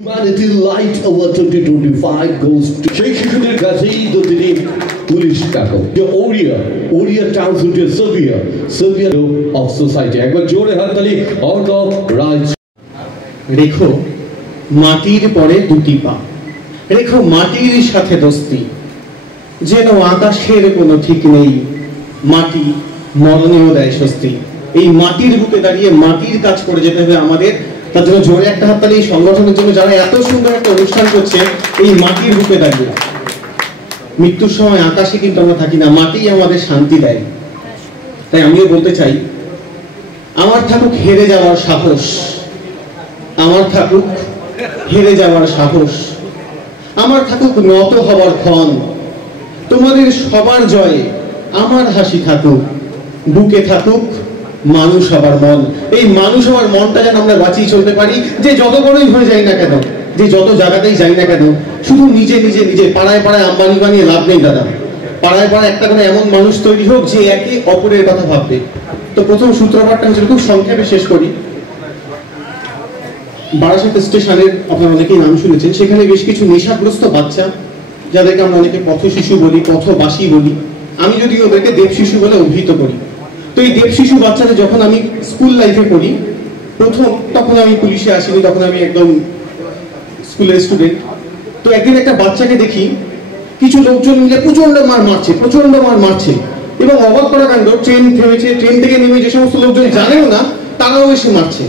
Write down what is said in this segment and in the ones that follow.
Humanity Light Award 2025 goes to সেই শিশুদের কাছেই তো তিনি পুলিশ কাকু ওরিয়া টাউনশিপের সার্ভিয়ার অফ সোসাইটি একবার জোরে হাততালি অর্ণব রাজ। রেখো মাটির পরে দুটি পা, রেখো মাটির সাথে দোস্তি, যেন আকাশের কোনো ঠিক নেই, মাটি মরণেও দেয় স্বস্তি। এই মাটির বুকে দাঁড়িয়ে মাটির কাজ করে যেতে হবে আমাদের। তার জন্য জোরে একটা হাততালি এই সংগঠনের জন্য, যারা এত সুন্দর একটা অনুষ্ঠান করছে এই মাটির বুকে দাঁড়িয়ে। মৃত্যুর সময় আকাশে কিন্তু আমরা থাকি না, মাটি আমাদের শান্তি দেয়। তাই আমিও বলতে চাই, আমার থাকুক হেরে যাওয়ার সাহস, আমার থাকুক হেরে যাওয়ার সাহস, আমার থাকুক নত হওয়ার ক্ষণ, তোমাদের সবার জয়ে আমার হাসি থাকুক, বুকে থাকুক মানুষ হবার মন। এই মানুষ হবার মনটা যেন আমরা বাঁচিয়ে চলতে পারি। যে যত বড়ই হয়ে যাই না কেন, যে যত জায়গাতেই যাই না কেন, শুধু নিজে পাড়ায় আম্বানি বানিয়ে লাভ নেই দাদা। পাড়ায় একটা করে এমন মানুষ তৈরি হোক যে একে অপরের কথা ভাববে। তো প্রথম সূত্রপাতটা হচ্ছে, খুব সংক্ষেপে শেষ করি। বারাসাত স্টেশনের আপনারা অনেকেই নাম শুনেছেন, সেখানে বেশ কিছু নেশাগ্রস্ত বাচ্চা, যাদেরকে আমরা অনেকে পথ শিশু বলি, পথবাসী বলি, আমি যদি ওদেরকে দেব শিশু বলে অভিহিত করি। তো এই দেব শিশু বাচ্চাদের যখন আমি স্কুল লাইফে পড়ি, তখন আমি পুলিশে আসিনি, তখন আমি একদম স্কুলের স্টুডেন্ট। তো একদিন একটা বাচ্চাকে দেখি, কিছু লোকজন মিলে প্রচন্ড মার মারছে এবং অবাক করা কাণ্ড, ট্রেন থেমেছে, ট্রেন থেকে নেমে যে সমস্ত লোকজন জানেও না তারাও এসে মারছে।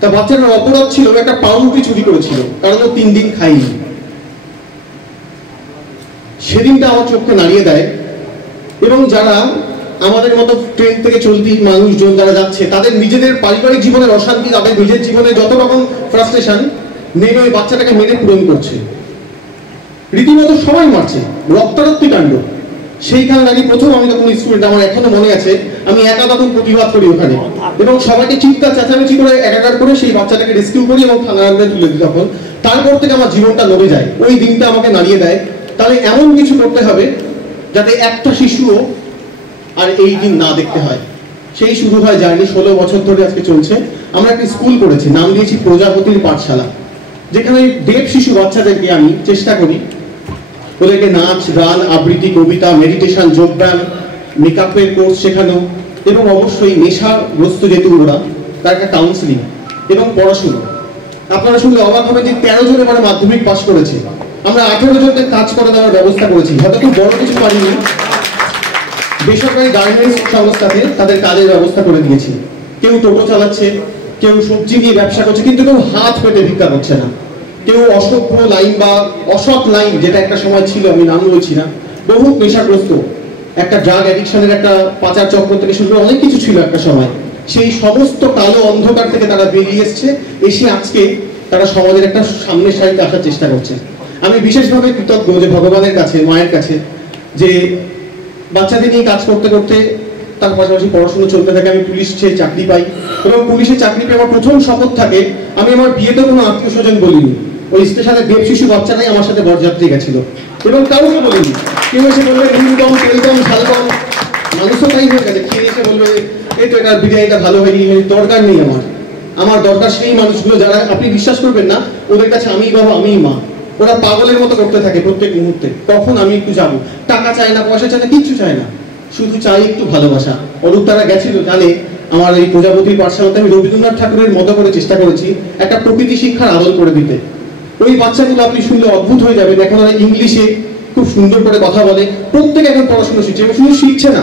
তা বাচ্চাটার অপরাধ ছিল একটা পাউরুটি চুরি করেছিল, কারণ ও 3 দিন খায়নি। সেদিনটা আমার চোখকে নাড়িয়ে দেয়। এবং যারা আমাদের মতো ট্রেন থেকে চলতি মানুষজন যারা যাচ্ছে, তাদের নিজেদের পারিবারিক জীবনের অশান্তি, তাদের নিজের জীবনে যত রকম ফ্রাস্ট্রেশন নেমে ওই বাচ্চাটাকে মেরে পূরণ করছে। রীতিমতো সবাই মারছে, রক্তারক্তি কাণ্ড। সেইখানে দাঁড়িয়ে প্রথম আমি তখন স্টুডেন্ট, আমার এখনো মনে আছে, আমি একা তখন প্রতিবাদ করি ওখানে, এবং সবাইকে চিৎকার চেঁচামেচি করে একাকার করে সেই বাচ্চাটাকে রেস্কিউ করি এবং থানার আন্ডারে তুলে দিই। তখন তারপর থেকে আমার জীবনটা নড়ে যায়। ওই দিনটা আমাকে নাড়িয়ে দেয়। তাহলে এমন কিছু করতে হবে যাতে একটা শিশুও আর এই দিন না দেখতে হয়। সেই শুরু হয় জার্নি, 16 বছর ধরে আজকে চলছে। আমরা একটা স্কুল করেছি, নাম দিয়েছি প্রজাপতির পাঠশালা, যেখানে দেব শিশু বাচ্চাদেরকে আমি চেষ্টা করি ওদেরকে নাচ, গান, আবৃত্তি, কবিতা, মেডিটেশন, যোগব্যায়াম, মেকআপের কোর্স শেখানো, এবং অবশ্যই নেশাগ্রস্ত যেহেতু ওরা, তার একটা কাউন্সিলিং এবং পড়াশুনো। আপনারা শুনলে অবাক হবে যে 13 জন এবারে মাধ্যমিক পাস করেছে। আমরা 18 জনকে কাজ করে দেওয়ার ব্যবস্থা করেছি, হয়তো খুব বড় কিছু পারিনি। বেসরকারি গার্মেন্টস সংস্থাতে তাদের কাজের ব্যবস্থা করে দিয়েছি। কেউ টোটো চালাচ্ছে, কেউ সবজি নিয়ে ব্যবসা করছে, কিন্তু কেউ হাত পেতে ভিক্ষা করছে না। কেউ অসভ্য লাইন বা অসৎ লাইন, যেটা একটা সময় ছিল, আমি নাম বলছি না, বহু নেশাগ্রস্ত, একটা ড্রাগ অ্যাডিকশনের একটা পাচার চক্র থেকে শুরু করে অনেক কিছু ছিল একটা সময়। সেই সমস্ত কালো অন্ধকার থেকে তারা বেরিয়ে এসে আজকে তারা সমাজের একটা সামনের সারিতে আসার চেষ্টা করছে। আমি বিশেষভাবে কৃতজ্ঞ যে ভগবানের কাছে, মায়ের কাছে, যে বাচ্চাদের নিয়ে কাজ করতে করতে তার পাশাপাশি পড়াশোনা চলতে থাকে। আমি পুলিশে চাকরি পাই, এবং পুলিশে চাকরি পেয়ে আমার প্রথম শপথ থাকে, আমি আমার বিয়েতে কোনো আত্মীয় স্বজন বলিনি। ওই স্টেশনে দেব শিশু বাচ্চারাই আমার সাথে বরযাত্রী গেছিল, এবং কাউকে বলিনি। কেউ এসে বলবে নুন কম, তেল কম, ঝাল কম, মানুষও তাই হয়ে গেছে। খেয়ে এসে বলবে এই তো এটা বিরিয়ানিটা ভালো হয়নি। দরকার নেই আমার দরকার সেই মানুষগুলো যারা, আপনি বিশ্বাস করবেন না, ওদের কাছে আমি বাবা, আমি মা। ওরা পাগলের মতো করতে থাকে প্রত্যেক মুহূর্তে। তখন আমি একটু যাবো, টাকা চায় না, পয়সা চায় না, কিচ্ছু চায় না, শুধু চাই একটু ভালোবাসা। অরূপ তারা গেছিল, জানে আমার এই প্রজাপতির পাঠশালাতে আমি রবীন্দ্রনাথ ঠাকুরের মতো করে চেষ্টা করেছি একটা প্রকৃতি শিক্ষার আদল করে দিতে। ওই বাচ্চাগুলো আপনি শুনলে অদ্ভুত হয়ে যাবেন। এখন ওরা ইংলিশে খুব সুন্দর করে কথা বলে, প্রত্যেকে এখন পড়াশোনা শিখছে, এবং শুধু শিখছে না,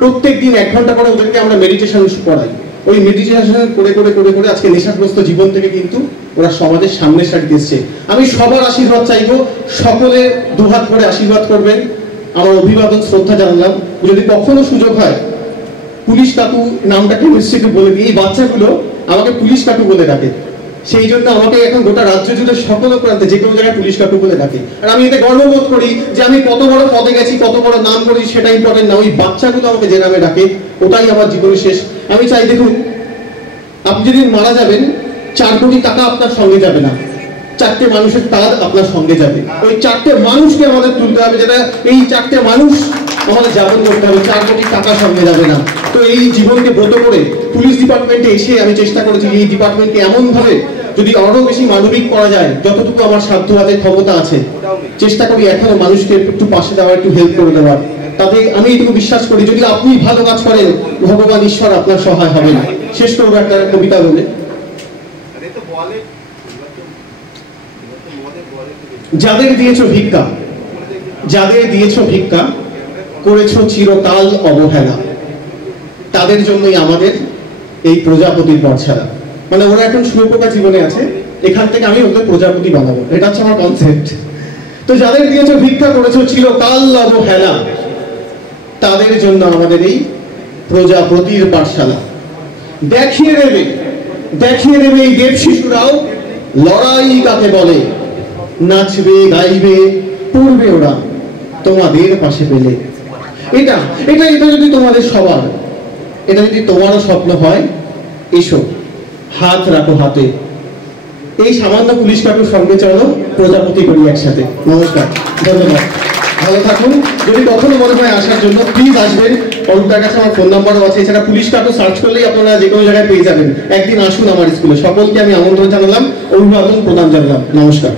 প্রত্যেক দিন 1 ঘন্টা করে ওদেরকে আমরা মেডিটেশন পড়াই। ওই মেডিটেশন করে আজকে নেশাগ্রস্ত জীবন থেকে কিন্তু ওরা সমাজের সামনের সারিতে এসছে। আমি সবার আশীর্বাদ চাইবো, সকলে দুহাত ভরে আশীর্বাদ করবেন। আমার অভিবাদন, শ্রদ্ধা জানালাম। যদি কখনো সুযোগ হয়, পুলিশ কাকু নামটাকে নিশ্চয়ই বলে দিই। এই বাচ্চাগুলো আমাকে পুলিশ কাকু বলে ডাকে, সেই জন্য আমাকে এখন গোটা রাজ্য জুড়ে সকল প্রান্তে যে কোনো জায়গায় পুলিশ কাকু বলে ডাকে। আর আমি এতে গর্ববোধ করি যে আমি কত বড় পদে গেছি, কত বড় নাম করেছি, সেটা ইম্পর্টেন্ট না। ওই বাচ্চাগুলো আমাকে যে নামে ডাকে, ওটাই আমার জীবনের শেষ। আমি চাই, দেখুন, আপনি যেদিন মারা যাবেন, 4 কোটি টাকা আপনার সঙ্গে যাবে না, 4টে মানুষের তাজ আপনার সঙ্গে যাবে। ওই 4টে মানুষকে আমাদের তুলতে হবে, যেটা এই 4টে মানুষ আমাদের যাপন করতে হবে, 4 কোটি টাকা সঙ্গে যাবে না। তো এই জীবনকে ব্রত করে পুলিশ ডিপার্টমেন্টে এসে আমি চেষ্টা করেছি এই ডিপার্টমেন্টকে এমন ভাবে যদি আরো বেশি মানবিক করা যায়, যতটুকু আমার সাধ্য হাতে ক্ষমতা আছে চেষ্টা করি এখনো মানুষকে একটু পাশে দেওয়ার, একটু হেল্প করে দেওয়ার। তাতে আমি এটুকু বিশ্বাস করি যদি আপনি ভালো কাজ করেন ভগবান ঈশ্বর আপনার সহায় হবেন। শেষ করবো একটা কবিতা বলে। যাদের দিয়েছো ভিক্ষা, যাদের দিয়েছো ভিক্ষা, করেছো চিরকাল অবহেলা, তাদের জন্যই আমাদের এই প্রজাপতির পরছাড়া। মানে ওরা এখন শুয়োপোকা জীবনে আছে, এখান থেকে আমি ওদের প্রজাপতি বানাবো, এটা হচ্ছে আমার কনসেপ্ট। তো যাদের দিয়েছো ভিক্ষা, করেছো চিরকাল অবহেলা, তাদের জন্য আমাদের এই প্রজাপতির পাঠশালা। দেখিয়ে দেবে, দেখিয়ে দেবে এই দেব শিশুরাও লড়াই কাকে বলে, নাচবে গাইবে পড়বে ওরা তোমাদের পাশে পেলে। এটা এটা এটা যদি তোমাদের সবার, এটা যদি তোমারও স্বপ্ন হয়, এসো হাত রাখো হাতে, এই সামান্য পুলিশ কাকুর সঙ্গে চলো প্রজাপতি করি একসাথে। নমস্কার, ধন্যবাদ, ভালো থাকুন। যদি কখনো মনে হয় আসার জন্য প্লিজ আসবেন। অরূপদার কাছে আমার ফোন নাম্বারও আছে, এছাড়া পুলিশ কাকু সার্চ করলেই আপনারা যে কোনো জায়গায় পেয়ে যাবেন। একদিন আসুন আমার স্কুলে। সকলকে আমি আমন্ত্রণ জানালাম, অভিবাদন প্রদান জানালাম। নমস্কার।